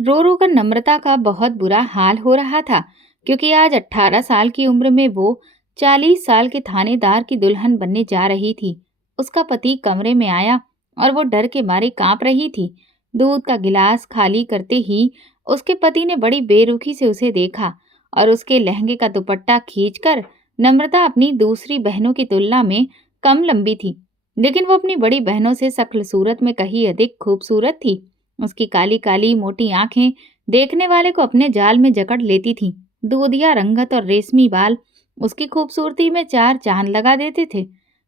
रो रो कर नम्रता का बहुत बुरा हाल हो रहा था, क्योंकि आज 18 साल की उम्र में वो 40 साल के थानेदार की दुल्हन बनने जा रही थी। उसका पति कमरे में आया और वो डर के मारे कांप रही थी। दूध का गिलास खाली करते ही उसके पति ने बड़ी बेरुखी से उसे देखा और उसके लहंगे का दुपट्टा खींचकर नम्रता अपनी दूसरी बहनों की तुलना में कम लंबी थी, लेकिन वो अपनी बड़ी बहनों से शक्ल सूरत में कहीं अधिक खूबसूरत थी। उसकी काली काली मोटी आंखें देखने वाले को अपने जाल में जकड़ लेती थीं। दूधिया रंगत और रेशमी बाल उसकी खूबसूरती में चार चांद लगा देते थे।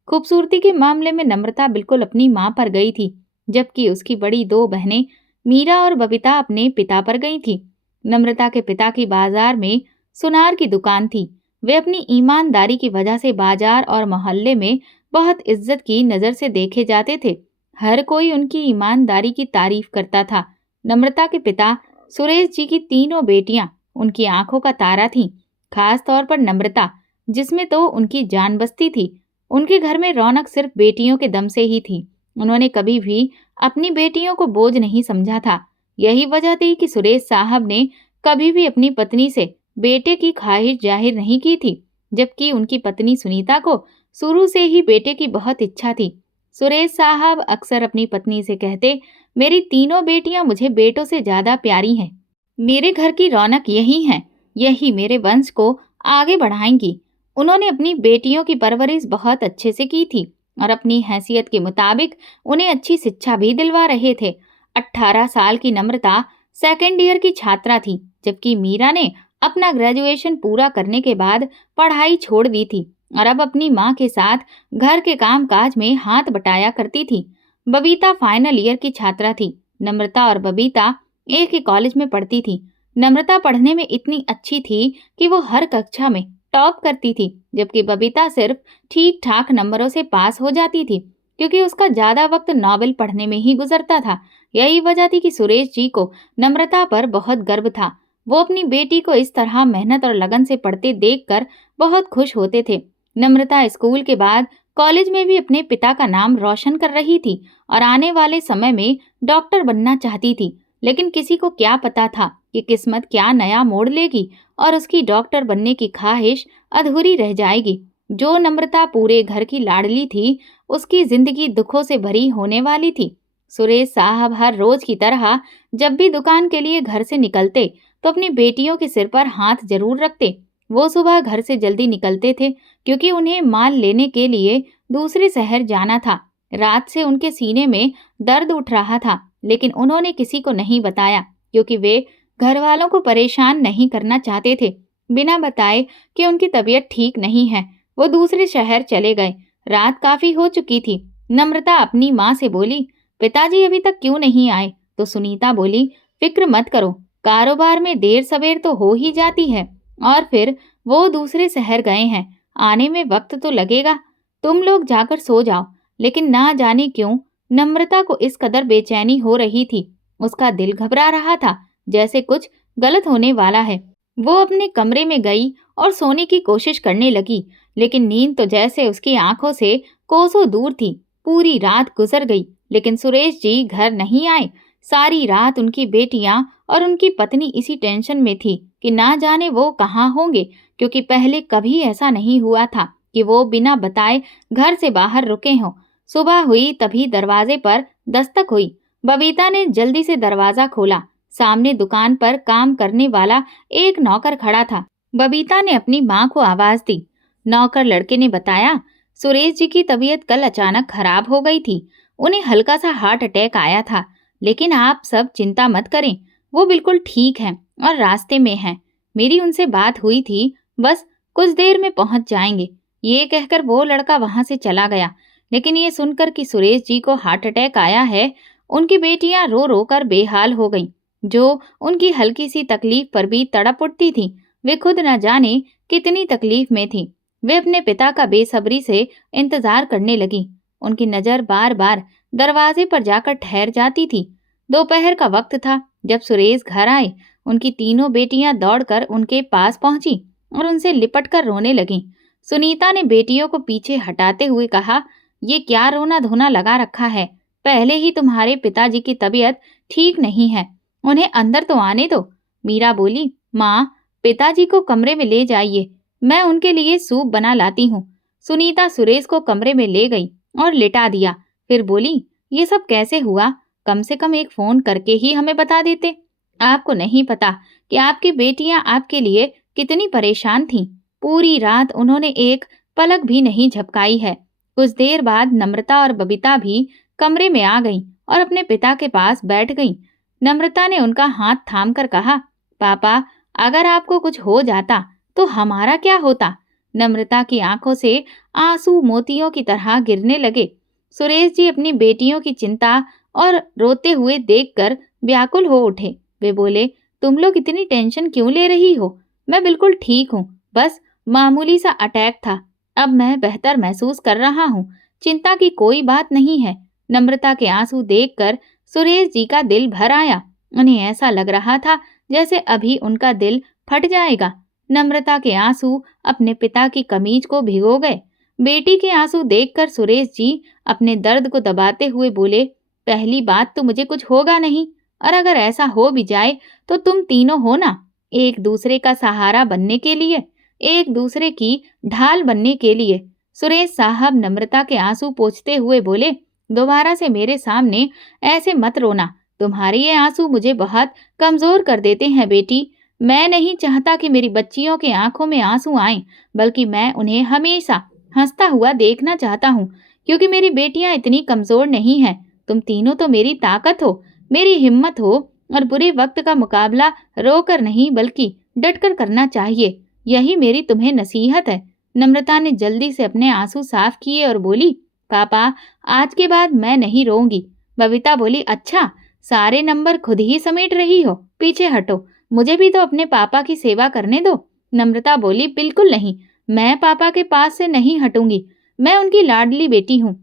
खूबसूरती के मामले में नम्रता बिल्कुल अपनी माँ पर गई थी, जबकि उसकी बड़ी दो बहनें मीरा और बबीता अपने पिता पर गई थी। नम्रता के पिता की बाजार में सुनार की दुकान थी। वे अपनी ईमानदारी की वजह से बाजार और मोहल्ले में बहुत इज्जत की नजर से देखे जाते थे। हर कोई उनकी ईमानदारी की तारीफ करता था। नम्रता के पिता सुरेश जी की तीनों बेटियां उनकी आंखों का तारा थीं, खास तौर पर नम्रता, जिसमें तो उनकी जान बसती थी। उनके घर में रौनक सिर्फ बेटियों के दम से ही थी। उन्होंने कभी भी अपनी बेटियों को बोझ नहीं समझा था। यही वजह थी कि सुरेश साहब ने कभी भी अपनी पत्नी से बेटे की ख्वाहिश जाहिर नहीं की थी, जबकि उनकी पत्नी सुनीता को शुरू से ही बेटे की बहुत इच्छा थी। सुरेश साहब अक्सर अपनी पत्नी से कहते, मेरी तीनों बेटियां मुझे बेटों से ज्यादा प्यारी हैं। मेरे घर की रौनक यही है, यही मेरे वंश को आगे बढ़ाएंगी। उन्होंने अपनी बेटियों की परवरिश बहुत अच्छे से की थी और अपनी हैसियत के मुताबिक उन्हें अच्छी शिक्षा भी दिलवा रहे थे। 18 साल की नम्रता सेकेंड ईयर की छात्रा थी, जबकि मीरा ने अपना ग्रेजुएशन पूरा करने के बाद पढ़ाई छोड़ दी थी और अब अपनी माँ के साथ घर के काम काज में हाथ बटाया करती थी। बबीता फाइनल ईयर की छात्रा थी। नम्रता और बबीता एक ही कॉलेज में पढ़ती थी। नम्रता पढ़ने में इतनी अच्छी थी कि वो हर कक्षा में टॉप करती थी, जबकि बबीता सिर्फ ठीक ठाक नंबरों से पास हो जाती थी, क्योंकि उसका ज्यादा वक्त नॉवेल पढ़ने में ही गुजरता था। यही वजह थी कि सुरेश जी को नम्रता पर बहुत गर्व था। वो अपनी बेटी को इस तरह मेहनत और लगन से पढ़ते देखकर बहुत खुश होते थे। नम्रता स्कूल के बाद कॉलेज में भी अपने पिता का नाम रोशन कर रही थी और आने वाले समय में डॉक्टर बनना चाहती थी। लेकिन किसी को क्या पता था कि किस्मत क्या नया मोड़ लेगी और उसकी डॉक्टर बनने की ख्वाहिश अधूरी रह जाएगी। जो नम्रता पूरे घर की लाडली थी, उसकी जिंदगी दुखों से भरी होने वाली थी। सुरेश साहब हर रोज की तरह जब भी दुकान के लिए घर से निकलते तो अपनी बेटियों के सिर पर हाथ जरूर रखते। वो सुबह घर से जल्दी निकलते थे, क्योंकि उन्हें माल लेने के लिए दूसरे शहर जाना था। रात से उनके सीने में दर्द उठ रहा था, लेकिन उन्होंने किसी को नहीं बताया, क्योंकि वे घर वालों को परेशान नहीं करना चाहते थे। बिना बताए कि उनकी तबीयत ठीक नहीं है, वो दूसरे शहर चले गए। रात काफी हो चुकी थी। नम्रता अपनी माँ से बोली, पिताजी अभी तक क्यों नहीं आए? तो सुनीता बोली, फिक्र मत करो, कारोबार में देर सवेर तो हो ही जाती है, और फिर वो दूसरे शहर गए हैं, आने में वक्त तो लगेगा। तुम लोग जाकर सो जाओ। लेकिन ना जाने क्यों नम्रता को इस कदर बेचैनी हो रही थी। उसका दिल घबरा रहा था, जैसे कुछ गलत होने वाला है। वो अपने कमरे में गई और सोने की कोशिश करने लगी, लेकिन नींद तो जैसे उसकी आंखों से कोसों दूर थी। पूरी रात गुजर गई, लेकिन सुरेश जी घर नहीं आए। सारी रात उनकी बेटियां और उनकी पत्नी इसी टेंशन में थी कि ना जाने वो कहाँ होंगे, क्योंकि पहले कभी ऐसा नहीं हुआ था कि वो बिना बताए घर से बाहर रुके हों। सुबह हुई तभी दरवाजे पर दस्तक हुई। बबीता ने जल्दी से दरवाजा खोला। सामने दुकान पर काम करने वाला एक नौकर खड़ा था। बबीता ने अपनी माँ को आवाज दी। नौकर लड़के ने बताया, सुरेश जी की तबीयत कल अचानक खराब हो गई थी। उन्हें हल्का सा हार्ट अटैक आया था, लेकिन आप सब चिंता मत करें, वो बिल्कुल ठीक हैं और रास्ते में हैं। मेरी उनसे बात हुई थी, बस कुछ देर में पहुंच जाएंगे। ये कहकर वो लड़का वहां से चला गया। लेकिन ये सुनकर कि सुरेश जी को हार्ट अटैक आया है, उनकी बेटियां रो रो कर बेहाल हो गईं, जो उनकी हल्की सी तकलीफ पर भी तड़प उठती थीं। वे खुद न जाने कितनी तकलीफ में थीं। वे अपने पिता का बेसब्री से इंतजार करने लगी। उनकी नजर बार बार दरवाजे पर जाकर ठहर जाती थी। दोपहर का वक्त था जब सुरेश घर आए। उनकी तीनों बेटियां दौड़कर उनके पास पहुंची और उनसे लिपट कर रोने लगीं। सुनीता ने बेटियों को पीछे हटाते हुए कहा, ये क्या रोना धोना लगा रखा है? पहले ही तुम्हारे पिताजी की तबीयत ठीक नहीं है, उन्हें अंदर तो आने दो। मीरा बोली, माँ, पिताजी को कमरे में ले जाइए, मैं उनके लिए सूप बना लाती हूँ। सुनीता सुरेश को कमरे में ले गई और लिटा दिया। फिर बोली, ये सब कैसे हुआ? कम से कम एक फोन करके ही हमें बता देते। आपको नहीं पता कि आपकी बेटियां आपके लिए कितनी परेशान थीं। पूरी रात उन्होंने एक पलक भी नहीं झपकाई है। कुछ देर बाद नम्रता और बबीता भी कमरे में आ गईं और अपने पिता के पास बैठ गईं। नम्रता ने उनका हाथ थामकर कहा, पापा, अगर आपको कुछ हो जाता तो हमारा क्या होता? नम्रता की आंखों से आंसू मोतियों की तरह गिरने लगे। सुरेश जी अपनी बेटियों की चिंता और रोते हुए देखकर व्याकुल हो उठे। वे बोले, तुम लोग इतनी टेंशन क्यों ले रही हो? मैं बिल्कुल ठीक हूँ, बस मामूली सा अटैक था। अब मैं बेहतर महसूस कर रहा हूँ, चिंता की कोई बात नहीं है। नम्रता के आंसू देखकर सुरेश जी का दिल भर आया। उन्हें ऐसा लग रहा था जैसे अभी उनका दिल फट जाएगा। नम्रता के आंसू अपने पिता की कमीज को भिगो गए। बेटी के आंसू देखकर सुरेश जी अपने दर्द को दबाते हुए बोले, पहली बात तो मुझे कुछ होगा नहीं, और अगर ऐसा हो भी जाए तो तुम तीनों हो ना, एक दूसरे का सहारा बनने के लिए, एक दूसरे की ढाल बनने के लिए। सुरेश साहब नम्रता के आंसू पोंछते हुए बोले, दोबारा से मेरे सामने ऐसे मत रोना, तुम्हारे ये आंसू मुझे बहुत कमजोर कर देते हैं बेटी। मैं नहीं चाहता कि मेरी बच्चियों के आंखों में आंसू आएं, बल्कि मैं उन्हें हमेशा हंसता हुआ देखना चाहता हूँ, क्योंकि मेरी बेटियां इतनी कमजोर नहीं हैं। तुम तीनों तो मेरी ताकत हो, मेरी हिम्मत हो, और बुरे वक्त का मुकाबला रोकर नहीं बल्कि डटकर करना चाहिए। यही मेरी तुम्हें नसीहत है। नम्रता ने जल्दी से अपने आंसू साफ किए और बोली, पापा, आज के बाद मैं नहीं रोऊंगी। बबीता बोली, अच्छा, सारे नंबर खुद ही समेट रही हो, पीछे हटो, मुझे भी तो अपने पापा की सेवा करने दो। नम्रता बोली, बिल्कुल नहीं, मैं पापा के पास से नहीं हटूंगी, मैं उनकी लाडली बेटी हूँ।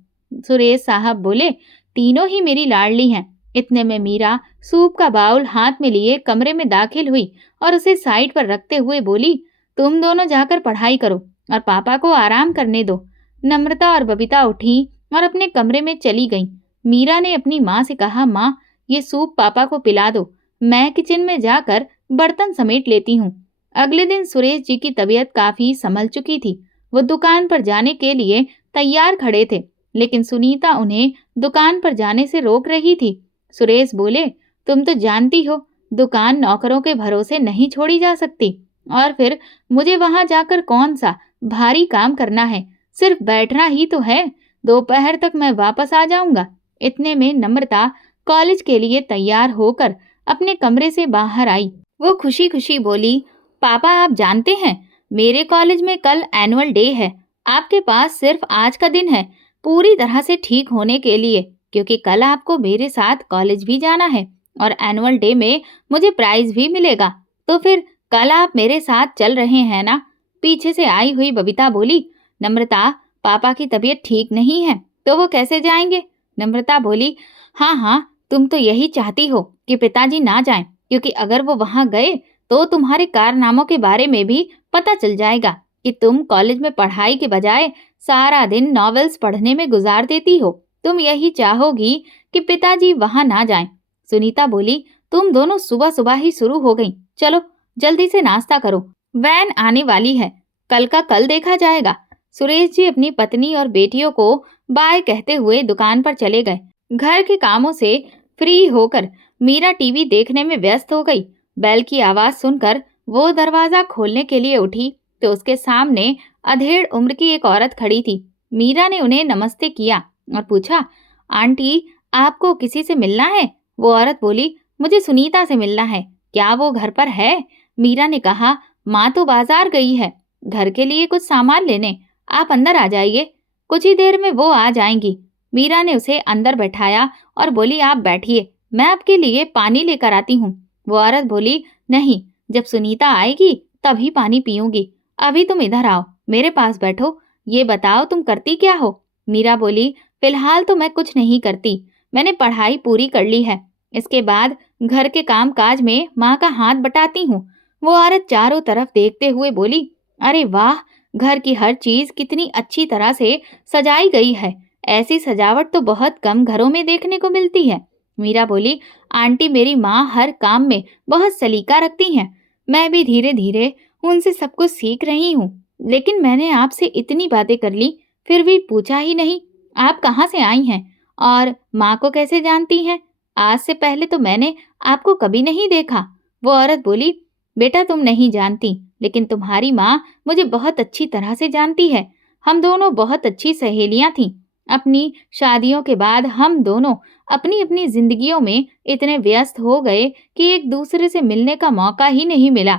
सुरेश साहब बोले, तीनों ही मेरी लाडली हैं। इतने में मीरा सूप का बाउल हाथ में लिए कमरे में दाखिल हुई और उसे साइड पर रखते हुए बोली, तुम दोनों जाकर पढ़ाई करो और पापा को आराम करने दो। नम्रता और बबीता उठी और अपने कमरे में चली गईं। मीरा ने अपनी माँ से कहा, माँ, ये सूप पापा को पिला दो, मैं किचन में जाकर बर्तन समेट लेती हूँ। अगले दिन सुरेश जी की तबीयत काफी संभल चुकी थी। वो दुकान पर जाने के लिए तैयार खड़े थे, लेकिन सुनीता उन्हें दुकान पर जाने से रोक रही थी। सुरेश बोले, तुम तो जानती हो, दुकान नौकरों के भरोसे नहीं छोड़ी जा सकती, और फिर मुझे वहां जाकर कौन सा भारी काम करना है, सिर्फ बैठना ही तो है। दोपहर तक मैं वापस आ जाऊंगा। इतने में नम्रता कॉलेज के लिए तैयार होकर अपने कमरे से बाहर आई। वो खुशी खुशी बोली, पापा, आप जानते हैं, मेरे कॉलेज में कल एनुअल डे है। आपके पास सिर्फ आज का दिन है पूरी तरह से ठीक होने के लिए, क्योंकि कल आपको मेरे साथ कॉलेज भी जाना है और एनुअल डे में मुझे प्राइज भी मिलेगा। तो फिर कल आप मेरे साथ चल रहे हैं ना? पीछे से आई हुई बबीता बोली, नम्रता, पापा की तबीयत ठीक नहीं है तो वो कैसे जाएंगे? नम्रता बोली, हाँ हाँ, तुम तो यही चाहती हो कि पिताजी ना जाएं, क्योंकि अगर वो वहां गए तो तुम्हारे कारनामों के बारे में भी पता चल जाएगा कि तुम कॉलेज में पढ़ाई के बजाय सारा दिन नॉवेल्स पढ़ने में गुजार देती हो। तुम यही चाहोगी कि पिताजी वहां ना जाएं। सुनीता बोली, तुम दोनों सुबह सुबह ही शुरू हो गई। चलो जल्दी से नाश्ता करो, वैन आने वाली है, कल का कल देखा जाएगा। सुरेश जी अपनी पत्नी और बेटियों को बाय कहते हुए दुकान पर चले गए। घर के कामों से फ्री होकर मीरा टीवी देखने में व्यस्त हो गई। बेल की आवाज सुनकर वो दरवाजा खोलने के लिए उठी तो उसके सामने अधेड़ उम्र की एक औरत खड़ी थी। मीरा ने उन्हें नमस्ते किया और पूछा, आंटी, आपको किसी से मिलना है? वो औरत बोली, मुझे सुनीता से मिलना है, क्या वो घर पर है? मीरा ने कहा, माँ तो बाजार गई है घर के लिए कुछ सामान लेने, आप अंदर आ जाइए, कुछ ही देर में वो आ जाएंगी। मीरा ने उसे अंदर बैठाया और बोली, आप बैठिए, मैं आपके लिए पानी लेकर आती हूँ। वो औरत बोली, नहीं, जब सुनीता आएगी तभी पानी पीऊंगी, अभी तुम इधर आओ, मेरे पास बैठो, ये बताओ तुम करती क्या हो? मीरा बोली, फिलहाल तो मैं कुछ नहीं करती, मैंने पढ़ाई पूरी कर ली है, इसके बाद घर के काम काज में माँ का हाथ बटाती हूँ। वो औरत चारों तरफ देखते हुए बोली, अरे वाह, घर की हर चीज कितनी अच्छी तरह से सजाई गई है, ऐसी सजावट तो बहुत कम घरों में देखने को मिलती है। मीरा बोली, आंटी मेरी माँ हर काम में बहुत सलीका रखती हैं। मैं भी धीरे धीरे उनसे सब कुछ सीख रही हूँ। लेकिन मैंने आपसे इतनी बातें कर ली, फिर भी पूछा ही नहीं, आप कहाँ से आई हैं और माँ को कैसे जानती हैं? आज से पहले तो मैंने आपको कभी नहीं देखा। वो औरत बोली, बेटा तुम नहीं जानती, लेकिन तुम्हारी माँ मुझे बहुत अच्छी तरह से जानती है। हम दोनों बहुत अच्छी सहेलियां थीं। अपनी शादियों के बाद हम दोनों अपनी अपनी जिंदगियों में इतने व्यस्त हो गए कि एक दूसरे से मिलने का मौका ही नहीं मिला।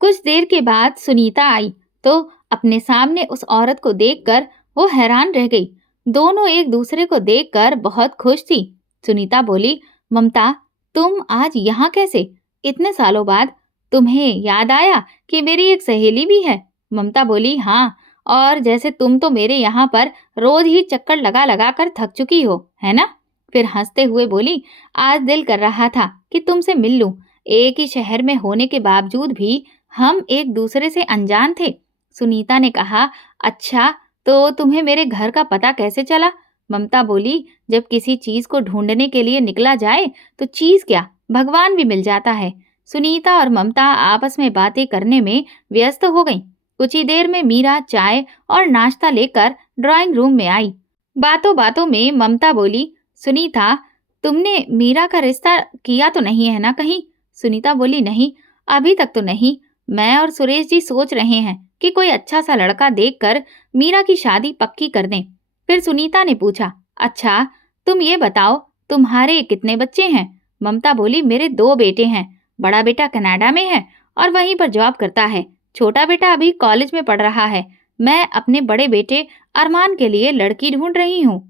कुछ देर के बाद सुनीता आई तो अपने सामने उस औरत को देखकर वो हैरान रह गई। दोनों एक दूसरे को देखकर बहुत खुश थी। सुनीता बोली, ममता तुम आज यहाँ कैसे? इतने सालों बाद तुम्हें याद आया कि मेरी एक सहेली भी है? ममता बोली, हाँ, और जैसे तुम तो मेरे यहाँ पर रोज ही चक्कर लगा लगा कर थक चुकी हो, है ना? फिर हंसते हुए बोली, आज दिल कर रहा था कि तुमसे मिल लूं। एक ही शहर में होने के बावजूद भी हम एक दूसरे से अनजान थे। सुनीता ने कहा, अच्छा तो तुम्हें मेरे घर का पता कैसे चला? ममता बोली, जब किसी चीज को ढूंढने के लिए निकला जाए तो चीज क्या, भगवान भी मिल जाता है। सुनीता और ममता आपस में बातें करने में व्यस्त हो गईं। कुछ ही देर में मीरा चाय और नाश्ता लेकर ड्राइंग रूम में आई। बातों बातों में ममता बोली, सुनीता तुमने मीरा का रिश्ता किया तो नहीं है ना कहीं? सुनीता बोली, नहीं, अभी तक तो नहीं। मैं और सुरेश जी सोच रहे हैं कि कोई अच्छा सा लड़का देखकर मीरा की शादी पक्की कर दें। फिर सुनीता ने पूछा, अच्छा तुम ये बताओ तुम्हारे कितने बच्चे हैं? ममता बोली, मेरे 2 बेटे हैं। बड़ा बेटा कनाडा में है और वहीं पर जॉब करता है। छोटा बेटा अभी कॉलेज में पढ़ रहा है। मैं अपने बड़े बेटे अरमान के लिए लड़की ढूंढ रही हूँ।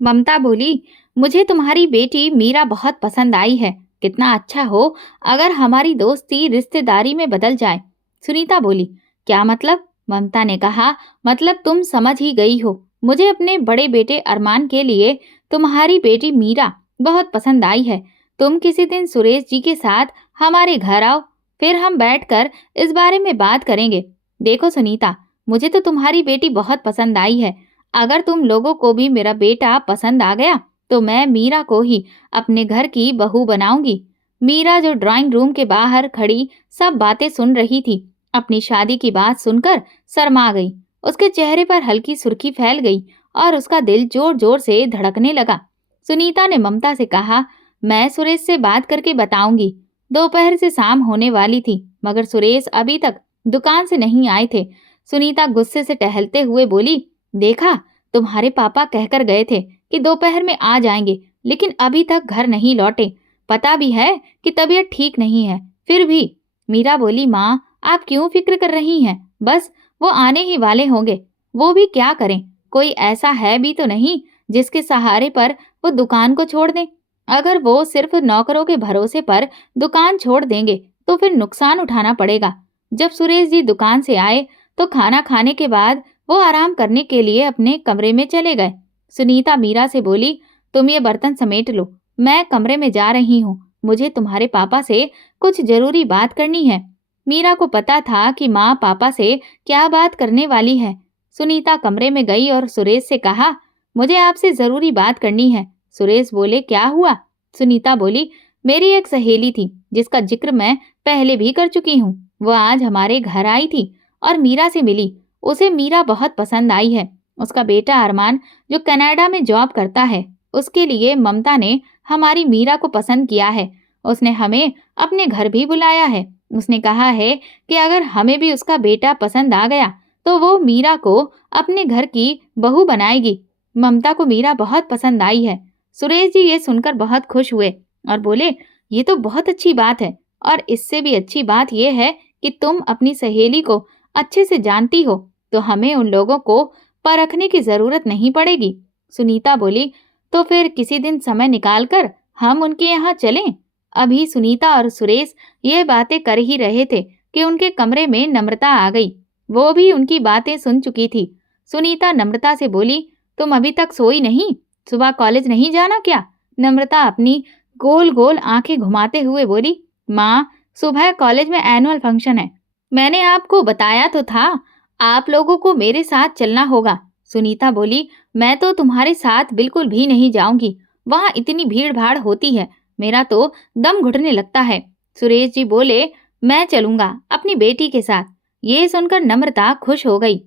ममता बोली, मुझे तुम्हारी बेटी मीरा बहुत पसंद आई है। कितना अच्छा हो अगर हमारी दोस्ती रिश्तेदारी में बदल जाए। सुनीता बोली, क्या मतलब? ममता ने कहा, मतलब तुम समझ ही गई हो। मुझे अपने बड़े बेटे अरमान के लिए तुम्हारी बेटी मीरा बहुत पसंद आई है। तुम किसी दिन सुरेश जी के साथ हमारे घर आओ, फिर हम बैठकर इस बारे में बात करेंगे। देखो सुनीता, मुझे तो तुम्हारी बेटी बहुत पसंद आई है। अगर तुम लोगों को भी मेरा बेटा पसंद आ गया तो मैं मीरा को ही अपने घर की बहू बनाऊंगी। मीरा जो ड्राइंग रूम के बाहर खड़ी सब बातें सुन रही थी, अपनी शादी की बात सुनकर शर्मा गई। उसके चेहरे पर हल्की सुर्खी फैल गई और उसका दिल जोर जोर से धड़कने लगा। सुनीता ने ममता से कहा, मैं सुरेश से बात करके बताऊंगी। दोपहर से शाम होने वाली थी मगर सुरेश अभी तक दुकान से नहीं आए थे। सुनीता गुस्से से टहलते हुए बोली, देखा, तुम्हारे पापा कहकर गए थे कि दोपहर में आ जाएंगे, लेकिन अभी तक घर नहीं लौटे। पता भी है कि तबीयत ठीक नहीं है, फिर भी। मीरा बोली, माँ आप क्यों फिक्र कर रही हैं? बस वो आने ही वाले होंगे। वो भी क्या करें? कोई ऐसा है भी तो नहीं जिसके सहारे पर वो दुकान को छोड़ दें। अगर वो सिर्फ नौकरों के भरोसे पर दुकान छोड़ देंगे तो फिर नुकसान उठाना पड़ेगा। जब सुरेश जी दुकान से आए तो खाना खाने के बाद वो आराम करने के लिए अपने कमरे में चले गए। सुनीता मीरा से बोली, तुम ये बर्तन समेट लो, मैं कमरे में जा रही हूँ। मुझे तुम्हारे पापा से कुछ जरूरी बात करनी है। मीरा को पता था कि माँ पापा से क्या बात करने वाली है। सुनीता कमरे में गई और सुरेश से कहा, मुझे आपसे जरूरी बात करनी है। सुरेश बोले, क्या हुआ? सुनीता बोली, मेरी एक सहेली थी जिसका जिक्र मैं पहले भी कर चुकी हूँ। वो आज हमारे घर आई थी और मीरा से मिली। उसे मीरा बहुत पसंद आई है। उसका बेटा अरमान जो कनाडा में जॉब करता है, उसके लिए ममता ने हमारी मीरा को पसंद किया है। उसने हमें अपने घर भी बुलाया है। उसने कहा है कि अगर हमें भी उसका बेटा पसंद आ गया तो वो मीरा को अपने घर की बहू बनाएगी। ममता को मीरा बहुत पसंद आई है। सुरेश जी ये सुनकर बहुत खुश हुए और बोले, ये तो बहुत अच्छी बात है, और इससे भी अच्छी बात यह है कि तुम अपनी सहेली को अच्छे से जानती हो, तो हमें उन लोगों को परखने की जरूरत नहीं पड़ेगी। सुनीता बोली, तो फिर किसी दिन समय निकालकर हम उनके यहाँ चलें। अभी सुनीता और सुरेश ये बातें कर ही रहे थे कि उनके कमरे में नम्रता आ गई। वो भी उनकी बातें सुन चुकी थी। सुनीता नम्रता से बोली, तुम अभी तक सोई नहीं? सुबह कॉलेज नहीं जाना क्या? नम्रता अपनी गोल गोल आंखें घुमाते हुए बोली, माँ सुबह कॉलेज में एनुअल फंक्शन है। मैंने आपको बताया तो था, आप लोगों को मेरे साथ चलना होगा। सुनीता बोली, मैं तो तुम्हारे साथ बिल्कुल भी नहीं जाऊंगी। वहाँ इतनी भीड़ भाड़ होती है, मेरा तो दम घुटने लगता है। सुरेश जी बोले, मैं चलूंगा अपनी बेटी के साथ। ये सुनकर नम्रता खुश हो गई।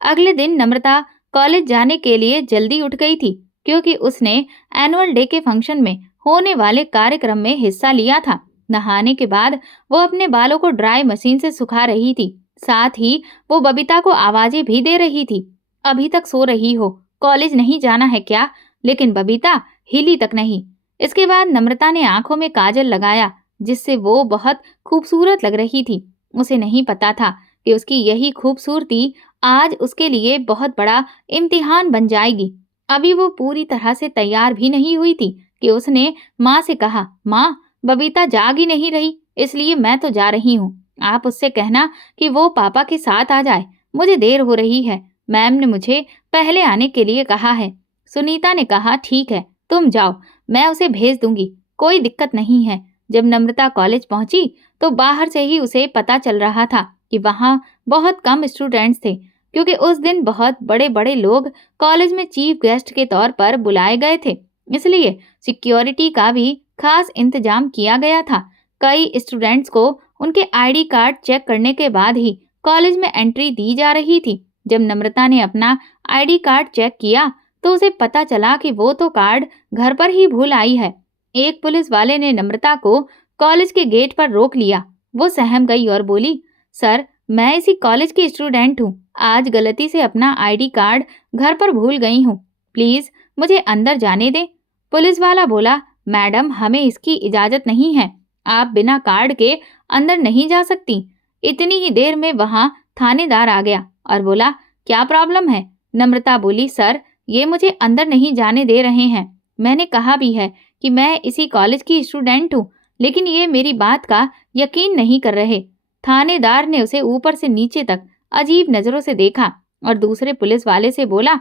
अगले दिन नम्रता कॉलेज जाने के लिए जल्दी उठ गई थी, क्योंकि उसने एनुअल डे के फंक्शन में होने वाले कार्यक्रम में हिस्सा लिया था। नहाने के बाद वो अपने बालों को ड्राई मशीन से सुखा रही थी। साथ ही वो बबीता को आवाजें भी दे रही थी। अभी तक सो रही हो, कॉलेज नहीं जाना है क्या? लेकिन बबीता हिली तक नहीं। इसके बाद नम्रता ने आंखों में काजल लगाया, जिससे वो बहुत खूबसूरत लग रही थी। उसे नहीं पता था कि उसकी यही खूबसूरती आज उसके लिए बहुत बड़ा इम्तिहान बन जाएगी। अभी वो पूरी तरह से तैयार भी नहीं हुई थी कि उसने माँ से कहा, माँ, बबीता जाग ही नहीं रही, इसलिए मैं तो जा रही हूँ। आप उससे कहना कि वो पापा के साथ आ जाए, मुझे देर हो रही है। मैम ने मुझे पहले आने के लिए कहा है। सुनीता ने कहा, ठीक है, तुम जाओ, मैं उसे भेज दूंगी, कोई दिक्कत नहीं है। जब नम्रता कॉलेज पहुंची तो बाहर से ही उसे पता चल रहा था कि वहाँ बहुत कम स्टूडेंट्स थे, क्योंकि उस दिन बहुत बड़े बड़े लोग कॉलेज में चीफ गेस्ट के तौर पर बुलाए गए थे। इसलिए सिक्योरिटी का भी खास इंतजाम किया गया था। कई स्टूडेंट्स को उनके आईडी कार्ड चेक करने के बाद ही कॉलेज में एंट्री दी जा रही थी। जब नम्रता ने अपना आईडी कार्ड चेक किया तो उसे पता चला कि वो तो कार्ड घर पर ही भूल आई है। एक पुलिस वाले ने नम्रता को कॉलेज के गेट पर रोक लिया। वो सहम गई और बोली, सर, मैं इसी कॉलेज की स्टूडेंट हूँ। आज गलती से अपना आईडी कार्ड घर पर भूल गई हूँ। प्लीज मुझे अंदर जाने दें। पुलिस वाला बोला, मैडम, हमें इसकी इजाजत नहीं है। आप बिना कार्ड के अंदर नहीं जा सकती। इतनी ही देर में वहाँ थानेदार आ गया और बोला, क्या प्रॉब्लम है? नम्रता बोली, सर, ये मुझे अंदर नहीं जाने दे रहे हैं। मैंने कहा भी है कि मैं इसी कॉलेज की स्टूडेंट हूँ, लेकिन ये मेरी बात का यकीन नहीं कर रहे। थानेदार ने उसे ऊपर से नीचे तक अजीब नजरों से देखा और दूसरे पुलिस वाले से बोला,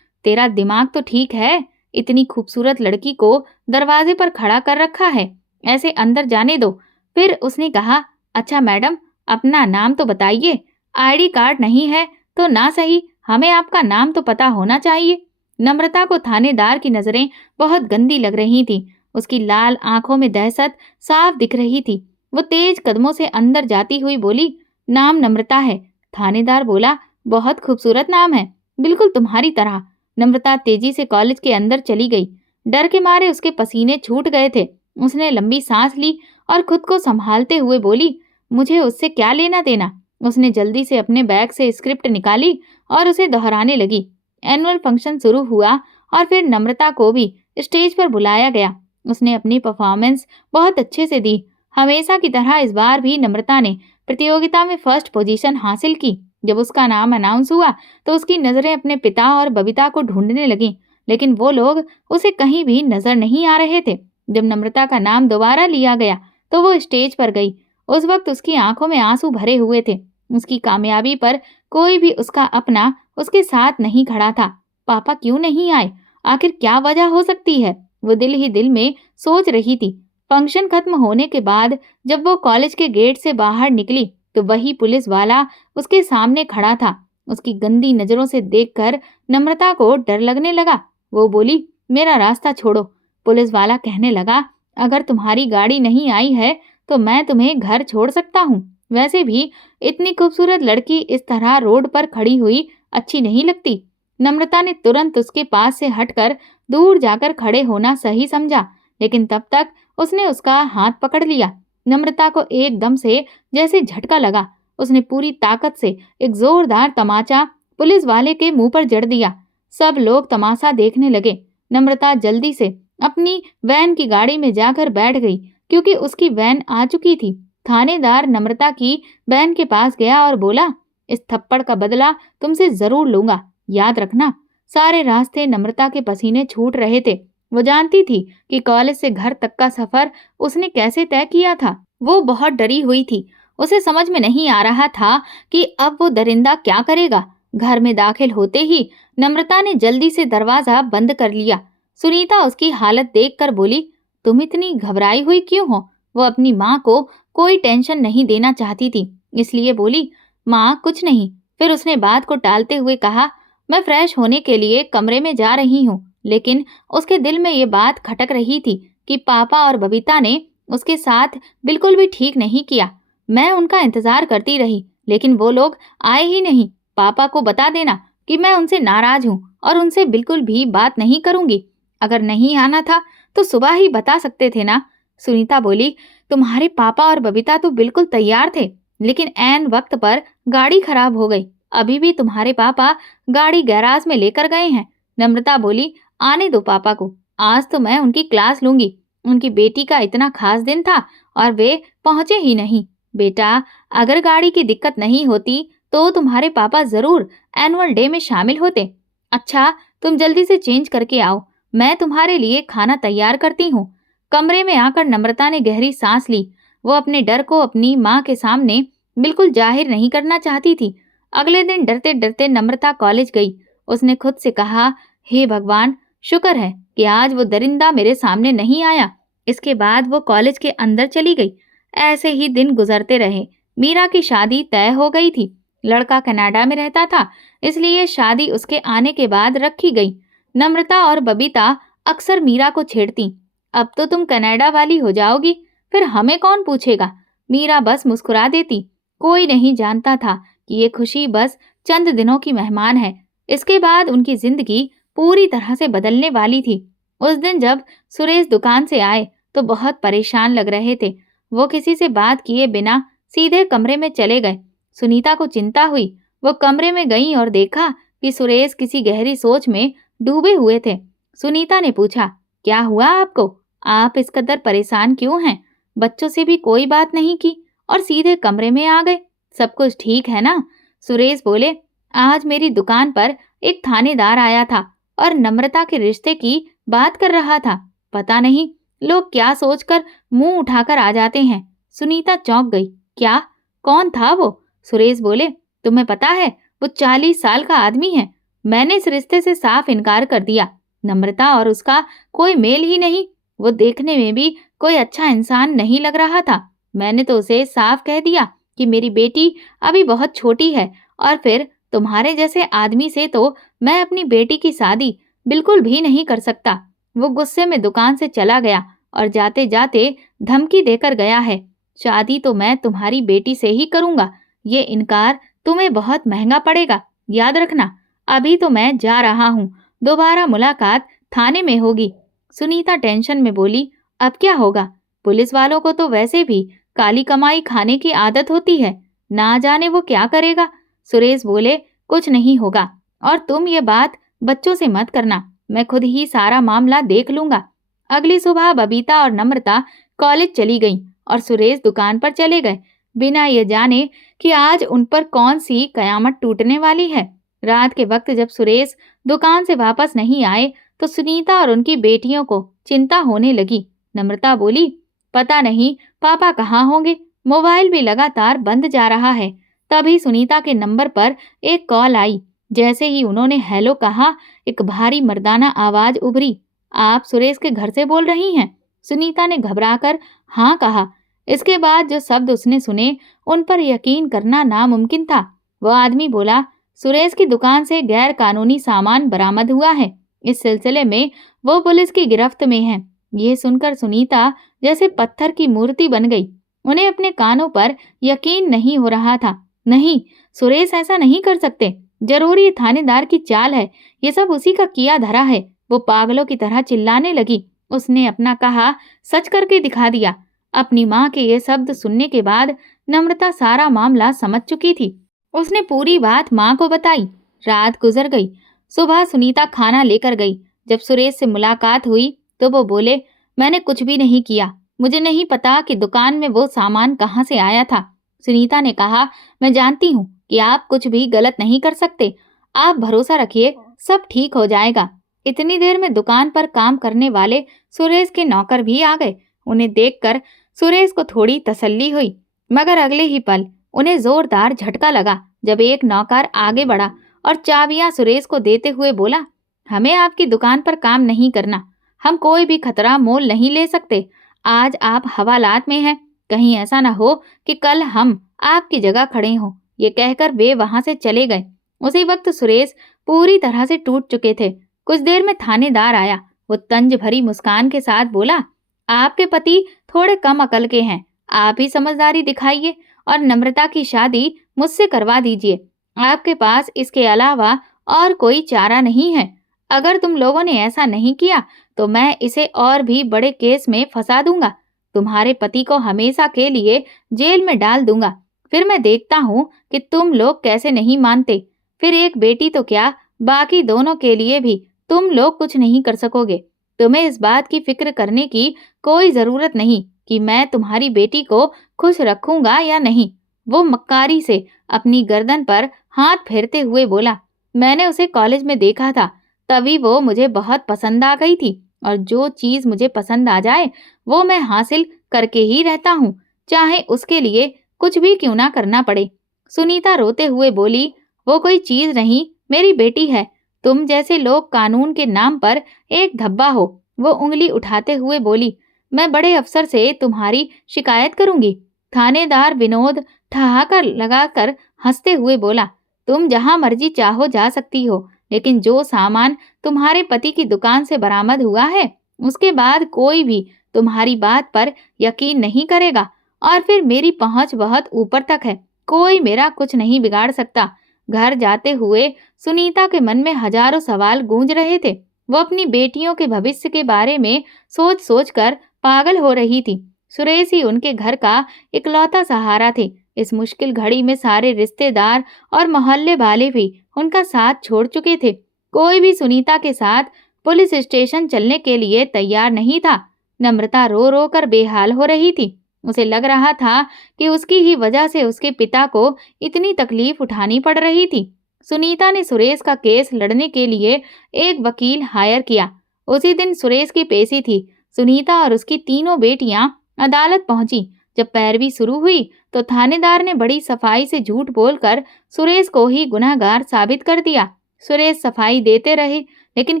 तेरा दिमाग तो ठीक है, इतनी खूबसूरत लड़की को दरवाजे पर खड़ा कर रखा है, ऐसे अंदर जाने दो। फिर उसने कहा, अच्छा मैडम, अपना नाम तो बताइए। आईडी कार्ड नहीं है तो ना सही, हमें आपका नाम तो पता होना चाहिए। नम्रता को थानेदार की नजरें बहुत गंदी लग रही थी। उसकी लाल आंखों में दहशत साफ दिख रही थी। वो तेज कदमों से अंदर जाती हुई बोली, नाम नम्रता है। थानेदार बोला, बहुत खूबसूरत नाम है, बिल्कुल तुम्हारी तरह। नम्रता तेजी से कॉलेज के अंदर चली गई। डर के मारे उसके पसीने छूट गए थे। उसने लंबी सांस ली और खुद को संभालते हुए बोली, मुझे उससे क्या लेना देना। उसने जल्दी से अपने बैग से स्क्रिप्ट निकाली और उसे दोहराने लगी। एनुअल फंक्शन शुरू हुआ और फिर नम्रता को भी स्टेज पर बुलाया गया। उसने अपनी परफॉर्मेंस बहुत अच्छे से दी। हमेशा की तरह इस बार भी नम्रता ने प्रतियोगिता में फर्स्ट पोजीशन हासिल की। जब उसका नाम अनाउंस हुआ तो उसकी नजरें अपने पिता और बबीता को ढूंढने लगीं, लेकिन वो लोग उसे कहीं भी नजर नहीं आ रहे थे। जब नम्रता का नाम दोबारा लिया गया तो वो स्टेज पर गई। उस वक्त उसकी आंखों में आंसू भरे हुए थे। उसकी कामयाबी पर कोई भी उसका अपना उसके साथ नहीं खड़ा था। पापा क्यों नहीं आए? आखिर क्या वजह हो सकती है? वो दिल ही दिल में सोच रही थी। फंक्शन खत्म होने के बाद जब वो कॉलेज के गेट से बाहर निकली तो वही पुलिस वाला उसके सामने खड़ा था। उसकी गंदी नजरों से देखकर नम्रता को डर लगने लगा। वो बोली, मेरा रास्ता छोड़ो। पुलिस वाला कहने लगा, अगर तुम्हारी गाड़ी नहीं आई है तो मैं तुम्हें घर छोड़ सकता हूँ। वैसे भी इतनी खूबसूरत लड़की इस तरह रोड पर खड़ी हुई अच्छी नहीं लगती। नम्रता ने तुरंत उसके पास से हटकर दूर जाकर खड़े होना सही समझा, लेकिन तब तक उसने उसका हाथ पकड़ लिया। नम्रता को एकदम से जैसे झटका लगा। उसने पूरी ताकत से एक जोरदार तमाचा पुलिस वाले के मुंह पर जड़ दिया। सब लोग तमाशा देखने लगे। नम्रता जल्दी से अपनी वैन की गाड़ी में जाकर बैठ गई, क्योंकि उसकी वैन आ चुकी थी। थानेदार नम्रता की वैन के पास गया और बोला, इस थप्पड़ का बदला तुमसे जरूर लूंगा, याद रखना। सारे रास्ते नम्रता के पसीने छूट रहे थे। वो जानती थी कि कॉलेज से घर तक का सफर उसने कैसे तय किया था। वो बहुत डरी हुई थी। उसे समझ में नहीं आ रहा था कि अब वो दरिंदा क्या करेगा। घर में दाखिल होते ही नम्रता ने जल्दी से दरवाजा बंद कर लिया। सुनीता उसकी हालत देखकर बोली, तुम इतनी घबराई हुई क्यों हो? वो अपनी माँ को कोई टेंशन नहीं देना चाहती थी, इसलिए बोली, माँ कुछ नहीं। फिर उसने बात को टालते हुए कहा, मैं फ्रेश होने के लिए कमरे में जा रही हूँ, लेकिन उसके दिल में ये बात खटक रही थी कि पापा और बबीता ने उसके साथ बिल्कुल भी ठीक नहीं किया। मैं उनका इंतजार करती रही, लेकिन वो लोग आए ही नहीं। पापा को बता देना कि मैं उनसे नाराज हूँ और उनसे बिल्कुल भी बात नहीं करूंगी। अगर नहीं आना था तो सुबह ही बता सकते थे ना। सुनीता बोली, तुम्हारे पापा और बबीता तो बिल्कुल तैयार थे, लेकिन ऐन वक्त पर गाड़ी खराब हो गई। अभी भी तुम्हारे पापा गाड़ी गैराज में लेकर गए हैं। नम्रता बोली, आने दो पापा को, आज तो मैं उनकी क्लास लूंगी। उनकी बेटी का इतना खास दिन था और वे पहुंचे ही नहीं। बेटा, अगर गाड़ी की दिक्कत नहीं होती तो तुम्हारे पापा जरूर एनुअल डे में शामिल होते। अच्छा, तुम जल्दी से चेंज करके आओ, मैं तुम्हारे लिए खाना तैयार करती हूँ। कमरे में आकर नम्रता ने गहरी सांस ली। वो अपने डर को अपनी माँ के सामने बिल्कुल जाहिर नहीं करना चाहती थी। अगले दिन डरते डरते नम्रता कॉलेज गई। उसने खुद से कहा, हे भगवान, शुक्र है कि आज वो दरिंदा मेरे सामने नहीं आया। इसके बाद वो कॉलेज के अंदर चली गई। ऐसे ही दिन गुजरते रहे। मीरा की शादी तय हो गई थी। लड़का कनाडा में रहता था, इसलिए शादी उसके आने के बाद रखी गई। नम्रता और बबीता अक्सर मीरा को छेड़ती, अब तो तुम कनाडा वाली हो जाओगी, फिर हमें कौन पूछेगा। मीरा बस मुस्कुरा देती। कोई नहीं जानता था कि ये खुशी बस चंद दिनों की मेहमान है। इसके बाद उनकी जिंदगी पूरी तरह से बदलने वाली थी। उस दिन जब सुरेश दुकान से आए तो बहुत परेशान लग रहे थे। वो किसी से बात किए बिना सीधे कमरे में चले गए। सुनीता को चिंता हुई। वो कमरे में गई और देखा कि सुरेश किसी गहरी सोच में डूबे हुए थे। सुनीता ने पूछा, क्या हुआ आपको? आप इस कदर परेशान क्यों हैं? बच्चों से भी कोई बात नहीं की और सीधे कमरे में आ गए। सब कुछ ठीक है ना? सुरेश बोले, आज मेरी दुकान पर एक थानेदार आया था और नम्रता के रिश्ते की बात कर रहा था। पता नहीं लोग क्या सोचकर मुंह उठाकर आ जाते हैं। सुनीता चौंक गई। क्या? कौन था वो? सुरेश बोले, तुम्हें पता है, वो 40 साल का आदमी है। मैंने इस रिश्ते से साफ इनकार कर दिया। नम्रता और उसका कोई मेल ही नहीं। वो देखने में भी कोई अच्छा इंसान नहीं लग रहा था। मैंने तो उसे साफ कह दिया कि मेरी बेटी अभी बहुत छोटी है और फिर तुम्हारे जैसे आदमी से तो मैं अपनी बेटी की शादी बिल्कुल भी नहीं कर सकता। वो गुस्से में दुकान से चला गया और जाते जाते धमकी देकर गया है, शादी तो मैं तुम्हारी बेटी से ही करूंगा। ये इनकार तुम्हें बहुत महंगा पड़ेगा, याद रखना। अभी तो मैं जा रहा हूँ, दोबारा मुलाकात थाने में होगी। सुनीता टेंशन में बोली, अब क्या होगा? पुलिस वालों को तो वैसे भी काली कमाई खाने की आदत होती है, ना जाने वो क्या करेगा। सुरेश बोले, कुछ नहीं होगा और तुम ये बात बच्चों से मत करना, मैं खुद ही सारा मामला देख लूंगा। अगली सुबह बबीता और नम्रता कॉलेज चली गईं और सुरेश दुकान पर चले गए, बिना ये जाने कि आज उन पर कौन सी कयामत टूटने वाली है। रात के वक्त जब सुरेश दुकान से वापस नहीं आए तो सुनीता और उनकी बेटियों को चिंता होने लगी। नम्रता बोली, पता नहीं पापा कहाँ होंगे, मोबाइल भी लगातार बंद जा रहा है। तभी सुनीता के नंबर पर एक कॉल आई। जैसे ही उन्होंने हेलो कहा, एक भारी मर्दाना आवाज उभरी, आप सुरेश के घर से बोल रही हैं? सुनीता ने घबराकर हाँ कहा। इसके बाद जो शब्द उसने सुने उन पर यकीन करना नामुमकिन था। वह आदमी बोला, सुरेश की दुकान से गैर कानूनी सामान बरामद हुआ है। इस सिलसिले में वो पुलिस की गिरफ्त में है। ये सुनकर सुनीता जैसे पत्थर की मूर्ति बन गई। उन्हें अपने कानों पर यकीन नहीं हो रहा था। नहीं, सुरेश ऐसा नहीं कर सकते। जरूर ये थानेदार की चाल है, ये सब उसी का किया धरा है। वो पागलों की तरह चिल्लाने लगी। उसने अपना कहा सच करके दिखा दिया। अपनी माँ के ये शब्द सुनने के बाद नम्रता सारा मामला समझ चुकी थी। उसने पूरी बात माँ को बताई। रात गुजर गई। सुबह सुनीता खाना लेकर गई। जब सुरेश से मुलाकात हुई तो वो बोले, मैंने कुछ भी नहीं किया, मुझे नहीं पता कि दुकान में वो सामान कहाँ से आया था। सुनीता ने कहा, मैं जानती हूँ कि आप कुछ भी गलत नहीं कर सकते, आप भरोसा रखिए, सब ठीक हो जाएगा। इतनी देर में दुकान पर काम करने वाले सुरेश के नौकर भी आ गए। उन्हें देखकर सुरेश को थोड़ी तसल्ली हुई, मगर अगले ही पल उन्हें जोरदार झटका लगा जब एक नौकर आगे बढ़ा और चाबियां सुरेश को देते हुए बोला, हमें आपकी दुकान पर काम नहीं करना, हम कोई भी खतरा मोल नहीं ले सकते। आज आप हवालात में हैं, कहीं ऐसा ना हो कि कल हम आपकी जगह खड़े हों। ये कहकर वे वहां से चले गए। उसी वक्त सुरेश पूरी तरह से टूट चुके थे। कुछ देर में थानेदार आया। वो तंज भरी मुस्कान के साथ बोला, आपके पति थोड़े कम अकल के हैं, आप ही समझदारी दिखाइए और नम्रता की शादी मुझसे करवा दीजिए। आपके पास इसके अलावा और कोई चारा नहीं है। अगर तुम लोगों ने ऐसा नहीं किया तो मैं इसे और भी बड़े केस में फंसा दूंगा। तुम्हारे पति को हमेशा के लिए जेल में डाल दूंगा। फिर मैं देखता हूँ कि तुम लोग कैसे नहीं मानते। फिर एक बेटी तो क्या, बाकी दोनों के लिए भी तुम लोग कुछ नहीं कर सकोगे। तुम्हें इस बात की फिक्र करने की कोई जरूरत नहीं कि मैं तुम्हारी बेटी को खुश रखूंगा या नहीं। वो मक्कारी से अपनी गर्दन पर हाथ फेरते हुए बोला, मैंने उसे कॉलेज में देखा था, तभी वो मुझे बहुत पसंद आ गई थी और जो चीज मुझे पसंद आ जाए वो मैं हासिल करके ही रहता हूँ, चाहे उसके लिए कुछ भी क्यों ना करना पड़े। सुनीता रोते हुए बोली, वो कोई चीज नहीं, मेरी बेटी है। तुम जैसे लोग कानून के नाम पर एक धब्बा हो। वो उंगली उठाते हुए बोली, मैं बड़े अफसर से तुम्हारी शिकायत करूंगी। थानेदार विनोद ठहाका लगाकर हंसते हुए बोला, तुम जहां मर्जी चाहो जा सकती हो, लेकिन जो सामान तुम्हारे पति की दुकान से बरामद हुआ है उसके बाद कोई भी तुम्हारी बात पर यकीन नहीं करेगा। और फिर मेरी पहुंच बहुत ऊपर तक है, कोई मेरा कुछ नहीं बिगाड़ सकता। घर जाते हुए सुनीता के मन में हजारों सवाल गूंज रहे थे। वो अपनी बेटियों के भविष्य के बारे में सोच सोच कर पागल हो रही थी। सुरेश ही उनके घर का इकलौता सहारा थे। इस मुश्किल घड़ी में सारे रिश्तेदार और मोहल्ले वाले भी उनका साथ छोड़ चुके थे। कोई भी सुनीता के साथ पुलिस स्टेशन चलने के लिए तैयार नहीं था। नम्रता रो रो कर बेहाल हो रही थी। उसे लग रहा था कि उसकी ही वजह से उसके पिता को इतनी तकलीफ उठानी पड़ रही थी। सुनीता ने सुरेश का केस लड़ने के लिए एक वकील हायर किया। उसी दिन सुरेश की पेशी थी। सुनीता और उसकी तीनों बेटियां अदालत पहुंची। जब पैरवी शुरू हुई तो थानेदार ने बड़ी सफाई से झूठ बोलकर सुरेश को ही गुनहगार साबित कर दिया। सुरेश सफाई देते रहे, लेकिन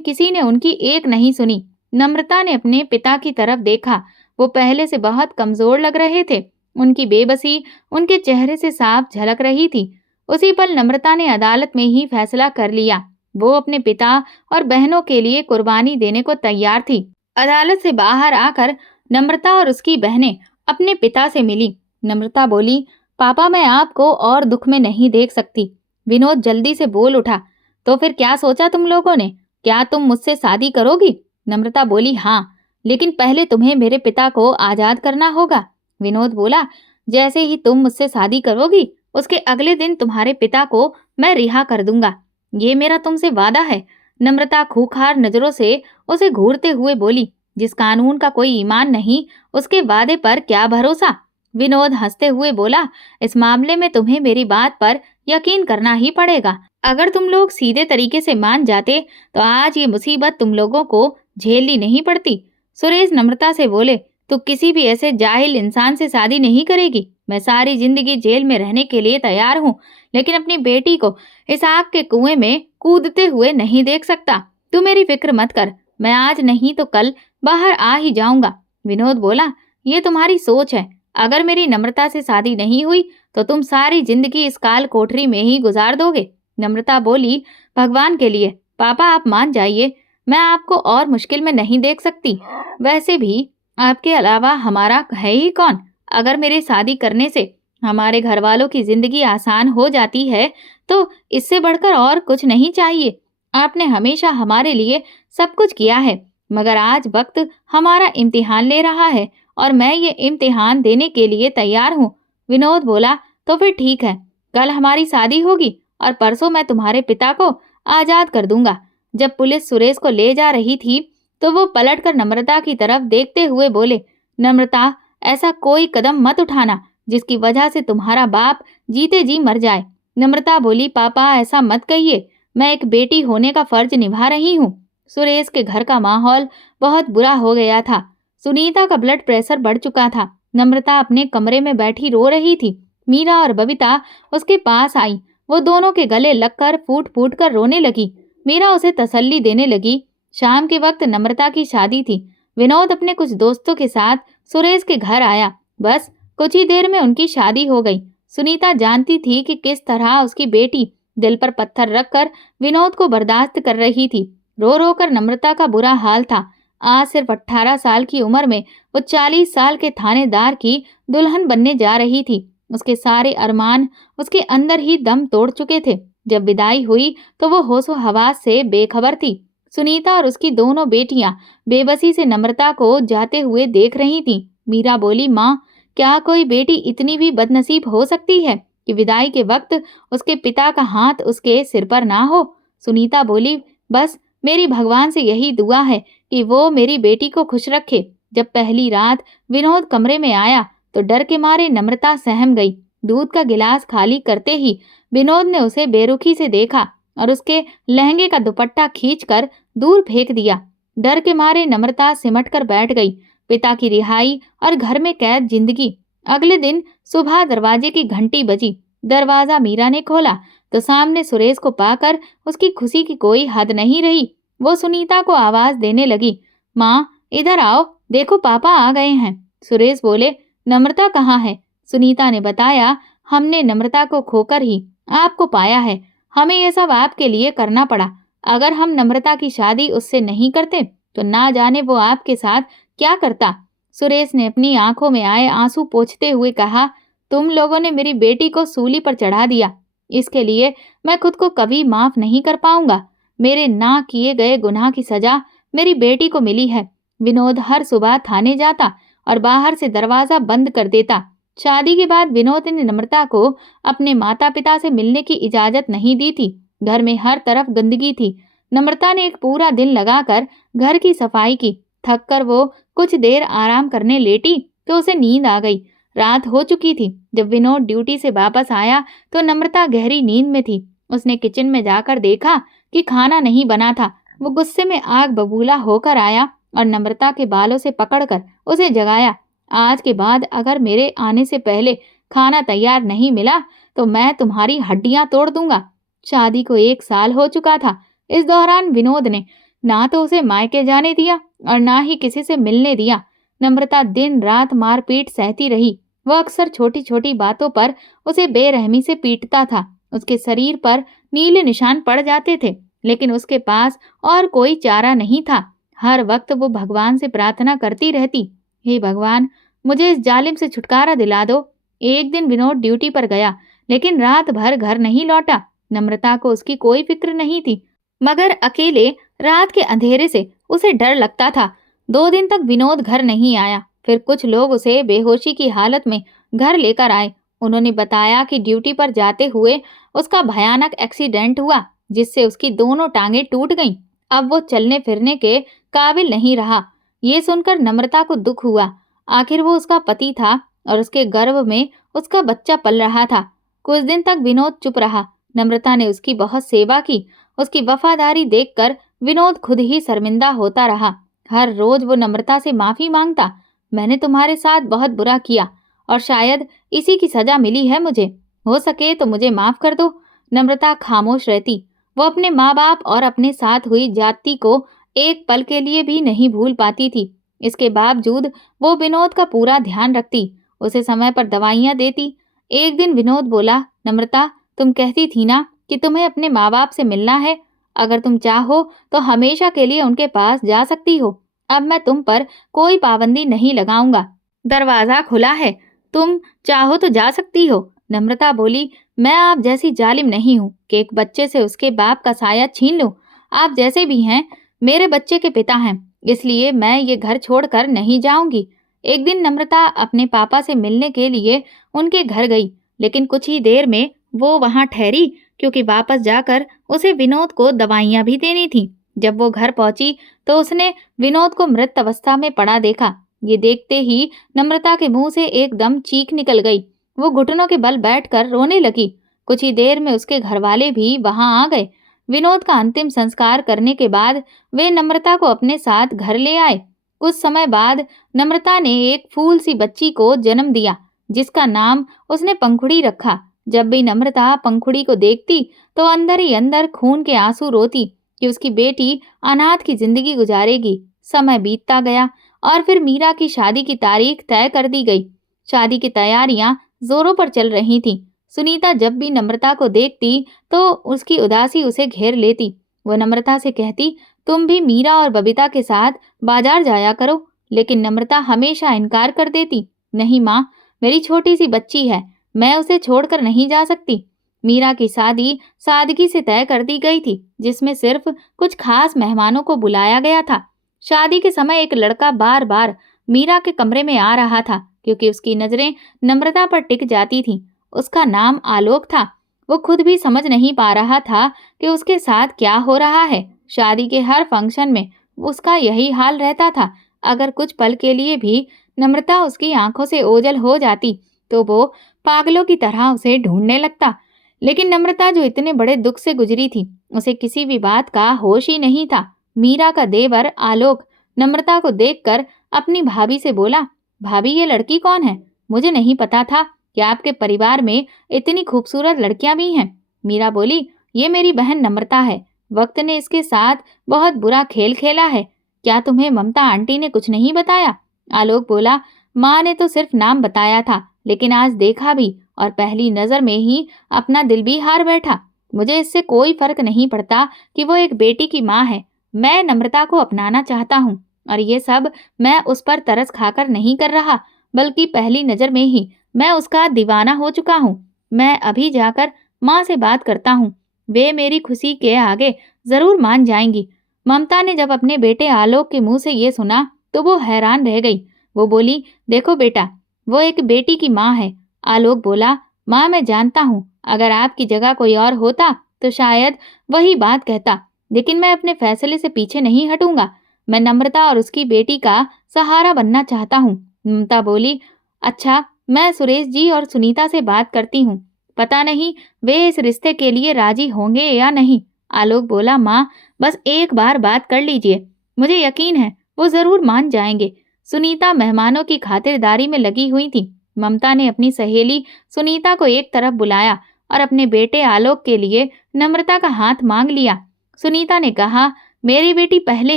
किसी ने उनकी एक नहीं सुनी। नम्रता ने अपने पिता की तरफ देखा। वो पहले से बहुत कमजोर लग रहे थे। उनकी बेबसी उनके चेहरे से साफ झलक रही थी। उसी पल नम्रता ने अदालत में ही फैसला कर लिया। वो अपने पिता और बहनों के लिए कुर्बानी देने को तैयार थी। अदालत से बाहर आकर नम्रता और उसकी बहनें अपने पिता से मिली। नम्रता बोली, पापा मैं आपको और दुख में नहीं देख सकती। विनोद जल्दी से बोल उठा, तो फिर क्या सोचा तुम लोगों ने? क्या तुम मुझसे शादी करोगी? नम्रता बोली, हाँ, लेकिन पहले तुम्हें मेरे पिता को आजाद करना होगा। विनोद बोला, जैसे ही तुम मुझसे शादी करोगी उसके अगले दिन तुम्हारे पिता को मैं रिहा कर दूंगा। ये मेरा तुमसे वादा है। नम्रता खूंखार नजरों से उसे घूरते हुए बोली, जिस कानून का कोई ईमान नहीं उसके वादे पर क्या भरोसा। विनोद हंसते हुए बोला, इस मामले में तुम्हें मेरी बात पर यकीन करना ही पड़ेगा। अगर तुम लोग सीधे तरीके से मान जाते तो आज ये मुसीबत तुम लोगों को झेलनी नहीं पड़ती। सुरेश नम्रता से बोले, तू किसी भी ऐसे जाहिल इंसान से शादी नहीं करेगी। मैं सारी जिंदगी जेल में रहने के लिए तैयार हूँ, लेकिन अपनी बेटी को इस आग के कुएं में कूदते हुए नहीं देख सकता। तू मेरी फिक्र मत कर, मैं आज नहीं तो कल बाहर आ ही जाऊंगा। विनोद बोला, ये तुम्हारी सोच है। अगर मेरी नम्रता से शादी नहीं हुई तो तुम सारी जिंदगी इस काल कोठरी में ही गुजार दोगे। नम्रता बोली, भगवान के लिए पापा आप मान जाइए, मैं आपको और मुश्किल में नहीं देख सकती। वैसे भी आपके अलावा हमारा है ही कौन? अगर मेरे शादी करने से हमारे घर वालों की जिंदगी आसान हो जाती है तो इससे बढ़कर और कुछ नहीं चाहिए। आपने हमेशा हमारे लिए सब कुछ किया है, मगर आज वक्त हमारा इम्तिहान ले रहा है और मैं ये इम्तिहान देने के लिए तैयार हूँ। विनोद बोला, तो फिर ठीक है, कल हमारी शादी होगी और परसों मैं तुम्हारे पिता को आजाद कर दूंगा। जब पुलिस सुरेश को ले जा रही थी तो वो पलटकर नम्रता की तरफ देखते हुए बोले, नम्रता ऐसा कोई कदम मत उठाना जिसकी वजह से तुम्हारा बाप जीते जी मर जाए। नम्रता बोली, पापा ऐसा मत कहिए, मैं एक बेटी होने का फर्ज निभा रही हूँ। सुरेश के घर का माहौल बहुत बुरा हो गया था। सुनीता का ब्लड प्रेशर बढ़ चुका था। नम्रता अपने कमरे में बैठी रो रही थी। मीरा और बबीता उसके पास आई। वो दोनों के गले लगकर फूट फूट कर रोने लगी। मीरा उसे तसल्ली देने लगी। शाम के वक्त नम्रता की शादी थी। विनोद अपने कुछ दोस्तों के साथ सुरेश के घर आया। बस कुछ ही देर में उनकी शादी हो गई। सुनीता जानती थी कि किस तरह उसकी बेटी दिल पर पत्थर रखकर विनोद को बर्दाश्त कर रही थी। रो रो कर नम्रता का बुरा हाल था। आज सिर्फ 18 साल की उम्र में वो 40 साल के थानेदार की दुल्हन बनने जा रही थी। उसके सारे अरमान उसके अंदर ही दम तोड़ चुके थे। जब विदाई हुई तो वो होशो हवास से बेखबर थी। सुनीता और उसकी दोनों बेटियां बेबसी से नम्रता को जाते हुए देख रही थीं। मीरा बोली, माँ, क्या कोई बेटी इतनी भी बदनसीब हो सकती है कि विदाई के वक्त उसके पिता का हाथ उसके सिर पर ना हो? सुनीता बोली, बस मेरी भगवान से यही दुआ है कि वो मेरी बेटी को खुश रखे। जब पहली रात विनोद कमरे में आया तो डर के मारे नम्रता सहम गई। दूध का गिलास खाली करते ही विनोद ने उसे बेरुखी से देखा और उसके लहंगे का दुपट्टा खींचकर दूर फेंक दिया। डर के मारे नम्रता सिमट कर बैठ गई। पिता की रिहाई और घर में कैद जिंदगी। अगले दिन सुबह दरवाजे की घंटी बजी। दरवाजा मीरा ने खोला तो सामने सुरेश को पाकर उसकी खुशी की कोई हद नहीं रही। वो सुनीता को आवाज देने लगी, माँ, इधर आओ, देखो पापा आ गए हैं। सुरेश बोले, नम्रता कहाँ है? सुनीता ने बताया, हमने नम्रता को खोकर ही आपको पाया है। हमें ये सब आपके लिए करना पड़ा। अगर हम नम्रता की शादी उससे नहीं करते तो ना जाने वो आपके साथ क्या करता। सुरेश ने अपनी आंखों में आए आंसू पोंछते हुए कहा, तुम लोगों ने मेरी बेटी को सूली पर चढ़ा दिया। इसके लिए मैं खुद को कभी माफ नहीं कर पाऊंगा। मेरे ना किए गए गुनाह की सजा मेरी बेटी को मिली है। विनोद हर सुबह थाने जाता और बाहर से दरवाजा बंद कर देता। शादी के बाद विनोद ने नम्रता को अपने माता पिता से मिलने की इजाजत नहीं दी थी। घर में हर तरफ गंदगी थी। नम्रता ने एक पूरा दिन लगाकर घर की सफाई की। थक कर वो कुछ देर आराम करने लेटी तो उसे नींद आ गई। रात हो चुकी थी। जब विनोद ड्यूटी से वापस आया तो नम्रता गहरी नींद में थी। उसने किचन में जाकर देखा कि खाना नहीं बना था। वो गुस्से में आग बबूला होकर आया और नम्रता के बालों से पकड़कर उसे जगाया। आज के बाद अगर मेरे आने से पहले खाना तैयार नहीं मिला तो मैं तुम्हारी हड्डियां तोड़ दूंगा। शादी को 1 साल हो चुका था। इस दौरान विनोद ने ना तो उसे मायके जाने दिया और ना ही किसी से मिलने दिया। नम्रता दिन रात मारपीट सहती रही। वह अक्सर छोटी छोटी बातों पर उसे बेरहमी से पीटता था। उसके शरीर पर नीले निशान पड़ जाते थे, लेकिन उसके पास और कोई चारा नहीं था। हर वक्त वो भगवान से प्रार्थना करती रहती, हे भगवान, मुझे इस जालिम से छुटकारा दिला दो। एक दिन विनोद ड्यूटी पर गया, लेकिन रात भर घर नहीं लौटा। नम्रता को उसकी कोई फिक्र नहीं थी, मगर अकेले रात के अंधेरे से उसे डर लगता था। 2 दिन तक विनोद घर नहीं आया। फिर कुछ लोग उसे बेहोशी की हालत में घर लेकर आए। उन्होंने बताया कि ड्यूटी पर जाते हुए उसका भयानक एक्सीडेंट हुआ, जिससे उसकी दोनों टांगें टूट गईं। अब वो चलने फिरने के काबिल नहीं रहा। ये सुनकर नम्रता को दुख हुआ। आखिर वो उसका पति था और उसके गर्भ में उसका बच्चा पल रहा था। कुछ दिन तक विनोद चुप रहा। नम्रता ने उसकी बहुत सेवा की। उसकी वफादारी देखकर विनोद खुद ही शर्मिंदा होता रहा। हर रोज वो नम्रता से माफी मांगता, मैंने तुम्हारे साथ बहुत बुरा किया और शायद इसी की सजा मिली है मुझे। हो सके तो मुझे माफ कर दो। नम्रता खामोश रहती। वो अपने माँ बाप और अपने साथ हुई जाति को एक पल के लिए भी नहीं भूल पाती थी। इसके बावजूद वो विनोद का पूरा ध्यान रखती, उसे समय पर दवाइयाँ देती। एक दिन विनोद बोला, नम्रता, तुम कहती थी ना कि तुम्हें अपने माँ बाप से मिलना है। अगर तुम चाहो तो हमेशा के लिए उनके पास जा सकती हो। अब मैं तुम पर कोई पाबंदी नहीं लगाऊंगा। दरवाजा खुला है, तुम चाहो तो जा सकती हो। नम्रता बोली, मैं आप जैसी जालिम नहीं हूँ कि एक बच्चे से उसके बाप का साया छीन लूं। आप जैसे भी हैं, मेरे बच्चे के पिता हैं, इसलिए मैं ये घर छोड़कर नहीं जाऊंगी। एक दिन नम्रता अपने पापा से मिलने के लिए उनके घर गई, लेकिन कुछ ही देर में वो वहां ठहरी, क्योंकि वापस जाकर उसे विनोद को दवाइयां भी देनी थी। जब वो घर पहुंची तो उसने विनोद को मृत अवस्था में पड़ा देखा। ये देखते ही नम्रता के मुंह से एकदम चीख निकल गई। वो घुटनों के बल बैठकर रोने लगी। कुछ ही देर में उसके घरवाले भी वहां आ गए। विनोद का अंतिम संस्कार करने के बाद वे नम्रता को अपने साथ घर ले आए। कुछ समय बाद नम्रता ने एक फूल सी बच्ची को जन्म दिया, जिसका नाम उसने पंखुड़ी रखा। जब भी नम्रता पंखुड़ी को देखती तो अंदर ही अंदर खून के आंसू रोती कि उसकी बेटी अनाथ की जिंदगी गुजारेगी। समय बीतता गया और फिर मीरा की शादी की तारीख तय कर दी गई। शादी की तैयारियां जोरों पर चल रही थीं। सुनीता जब भी नम्रता को देखती तो उसकी उदासी उसे घेर लेती। वो नम्रता से कहती, तुम भी मीरा और बबीता के साथ बाजार जाया करो। लेकिन नम्रता हमेशा इनकार कर देती, नहीं माँ, मेरी छोटी सी बच्ची है, मैं उसे छोड़कर नहीं जा सकती। मीरा की शादी सादगी से तय कर दी गई थी, जिसमें सिर्फ कुछ खास मेहमानों को बुलाया गया था। शादी के समय एक लड़का बार बार मीरा के कमरे में आ रहा था, क्योंकि उसकी नजरें नम्रता पर टिक जाती थीं। उसका नाम आलोक था। वो खुद भी समझ नहीं पा रहा था कि उसके साथ क्या हो रहा है। शादी के हर फंक्शन में उसका यही हाल रहता था। अगर कुछ पल के लिए भी नम्रता उसकी आंखों से ओझल हो जाती तो वो पागलों की तरह उसे ढूंढने लगता। लेकिन नम्रता जो इतने बड़े दुख से गुजरी थी, उसे किसी भी बात का होश ही नहीं था। मीरा का देवर आलोक नम्रता को देखकर अपनी भाभी से बोला, भाभी ये लड़की कौन है? मुझे नहीं पता था कि आपके परिवार में इतनी खूबसूरत लड़कियां भी हैं। मीरा बोली, ये मेरी बहन नम्रता है। वक्त ने इसके साथ बहुत बुरा खेल खेला है। क्या तुम्हें ममता आंटी ने कुछ नहीं बताया? आलोक बोला, माँ ने तो सिर्फ नाम बताया था, लेकिन आज देखा भी और पहली नजर में ही अपना दिल भी हार बैठा। मुझे इससे कोई फर्क नहीं पड़ता कि वो एक बेटी की माँ है। मैं नम्रता को अपनाना चाहता हूँ, और ये सब मैं उस पर तरस खाकर नहीं कर रहा, बल्कि पहली नजर में ही मैं उसका दीवाना हो चुका हूँ। मैं अभी जाकर माँ से बात करता हूँ, वे मेरी खुशी के आगे जरूर मान जाएंगी। ममता ने जब अपने बेटे आलोक के मुंह से ये सुना तो वो हैरान रह गई। वो बोली, देखो बेटा, वो एक बेटी की माँ है। आलोक बोला, माँ मैं जानता हूँ, अगर आपकी जगह कोई और होता तो शायद वही बात कहता, लेकिन मैं अपने फैसले से पीछे नहीं हटूंगा। मैं नम्रता और उसकी बेटी का सहारा बनना चाहता हूँ। ममता बोली, अच्छा, मैं सुरेश जी और सुनीता से बात करती हूँ, पता नहीं वे इस रिश्ते के लिए राजी होंगे या नहीं। आलोक बोला, माँ बस एक बार बात कर लीजिए, मुझे यकीन है वो जरूर मान जाएंगे। सुनीता मेहमानों की खातिरदारी में लगी हुई थी। ममता ने अपनी सहेली सुनीता को एक तरफ बुलाया और अपने बेटे आलोक के लिए नम्रता का हाथ मांग लिया। सुनीता ने कहा, मेरी बेटी पहले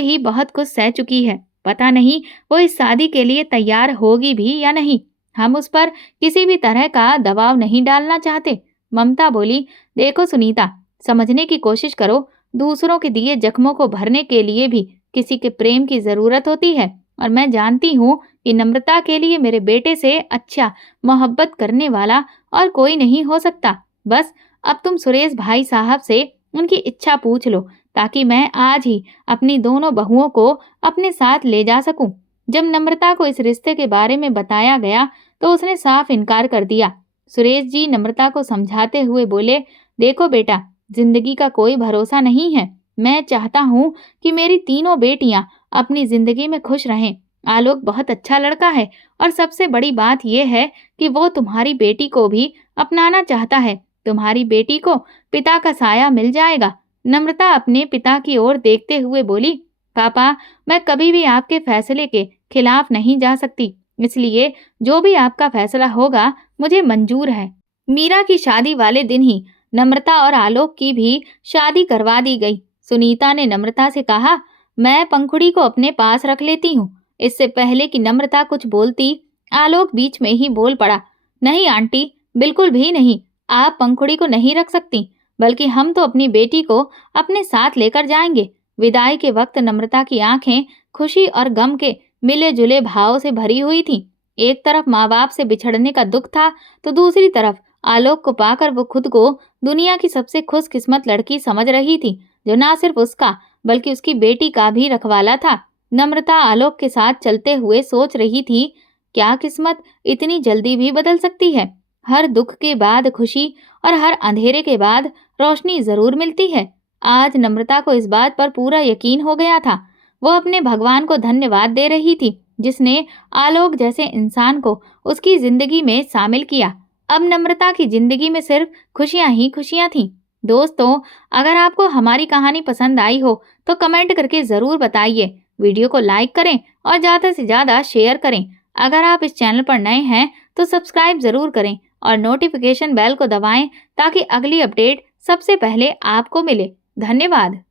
ही बहुत कुछ सह चुकी है, पता नहीं वो इस शादी के लिए तैयार होगी भी या नहीं। हम उस पर किसी भी तरह का दबाव नहीं डालना चाहते। ममता बोली, देखो सुनीता, समझने की कोशिश करो, दूसरों के दिए जख्मों को भरने के लिए भी किसी के प्रेम की जरूरत होती है, और मैं जानती हूँ कि नम्रता के लिए मेरे बेटे से अच्छा मोहब्बत करने वाला और कोई नहीं हो सकता। बस अब तुम सुरेश भाई साहब से उनकी इच्छा पूछ लो, ताकि मैं आज ही अपनी दोनों बहुओं को अपने साथ ले जा सकूं। जब नम्रता को इस रिश्ते के बारे में बताया गया तो उसने साफ इनकार कर दिया। सुरेश जी नम्रता को समझाते हुए बोले, देखो बेटा, जिंदगी का कोई भरोसा नहीं है। मैं चाहता हूँ कि मेरी तीनों बेटियां अपनी जिंदगी में खुश रहें। आलोक बहुत अच्छा लड़का है, और सबसे बड़ी बात यह है कि वो तुम्हारी बेटी को भी अपनाना चाहता है। तुम्हारी बेटी को पिता का साया मिल जाएगा। नम्रता अपने पिता की ओर देखते हुए बोली, पापा, मैं कभी भी आपके फैसले के खिलाफ नहीं जा सकती, इसलिए जो भी आपका फैसला होगा मुझे मंजूर है। मीरा की शादी वाले दिन ही नम्रता और आलोक की भी शादी करवा दी गई। सुनीता ने नम्रता से कहा, मैं पंखुड़ी को अपने पास रख लेती हूँ। इससे पहले कि नम्रता कुछ बोलती, आलोक बीच में ही बोल पड़ा, नहीं आंटी, बिल्कुल भी नहीं, आप पंखुड़ी को नहीं रख सकती, बल्कि हम तो अपनी बेटी को अपने साथ लेकर जाएंगे। विदाई के वक्त नम्रता की आंखें खुशी और गम के मिले जुले भाव से भरी हुई थीं। एक तरफ माँ बाप से बिछड़ने का दुख था, तो दूसरी तरफ आलोक को पाकर वो खुद को दुनिया की सबसे खुशकिस्मत लड़की समझ रही थी, जो ना सिर्फ उसका बल्कि उसकी बेटी का भी रखवाला था। नम्रता आलोक के साथ चलते हुए सोच रही थी, क्या किस्मत इतनी जल्दी भी बदल सकती है? हर दुख के बाद खुशी और हर अंधेरे के बाद रोशनी जरूर मिलती है। आज नम्रता को इस बात पर पूरा यकीन हो गया था। वो अपने भगवान को धन्यवाद दे रही थी, जिसने आलोक जैसे इंसान को उसकी जिंदगी में शामिल किया। अब नम्रता की जिंदगी में सिर्फ खुशियां ही खुशियां थीं। दोस्तों, अगर आपको हमारी कहानी पसंद आई हो तो कमेंट करके ज़रूर बताइए। वीडियो को लाइक करें और ज़्यादा से ज़्यादा शेयर करें। अगर आप इस चैनल पर नए हैं तो सब्सक्राइब ज़रूर करें और नोटिफिकेशन बेल को दबाएं, ताकि अगली अपडेट सबसे पहले आपको मिले। धन्यवाद।